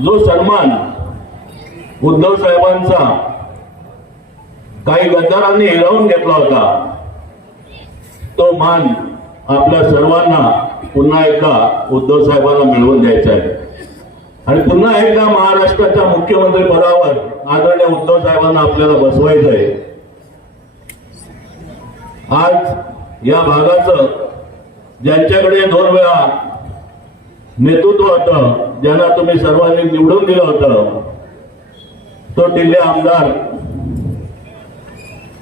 जो सन्मान उद्धव साहेबांचा काही गद्दारांनी हिरावून घेतला होता. तो मान आपल्या सर्वांना पुन्हा एकदा उद्धव साहेबांना मिळवून द्यायचा आहे. आणि पुन्हा एकदा महाराष्ट्राच्या मुख्यमंत्री पदावर आदरणीय उद्धव साहेबांना आपल्याला बसवायचं आहे. आज या भागाचं ज्यांच्याकडे दोन वेळा नेतृत्व होतं ज्यांना तुम्ही सर्वांनी निवडून दिलं होतं तो टिल्ले आमदार.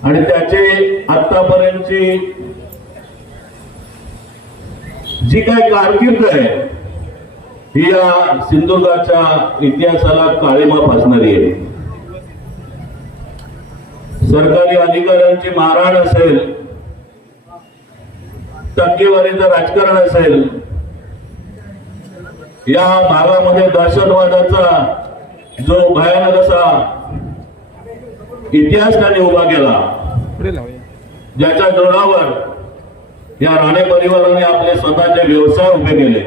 आणि त्याचे आतापर्यंतची जी काही कारकीर्द आहे ही या सिंधुदुर्गाच्या इतिहासाला काळीमा फासणारी आहे. सरकारी अधिकाऱ्यांची मारहाण असेल टक्केवारीचं राजकारण असेल या भागामध्ये दहशतवादाचा जो भयानक असा इतिहास त्यांनी उभा केला ज्याच्या जोरावर या राणे परिवाराने आपले स्वतःचे व्यवसाय उभे केले.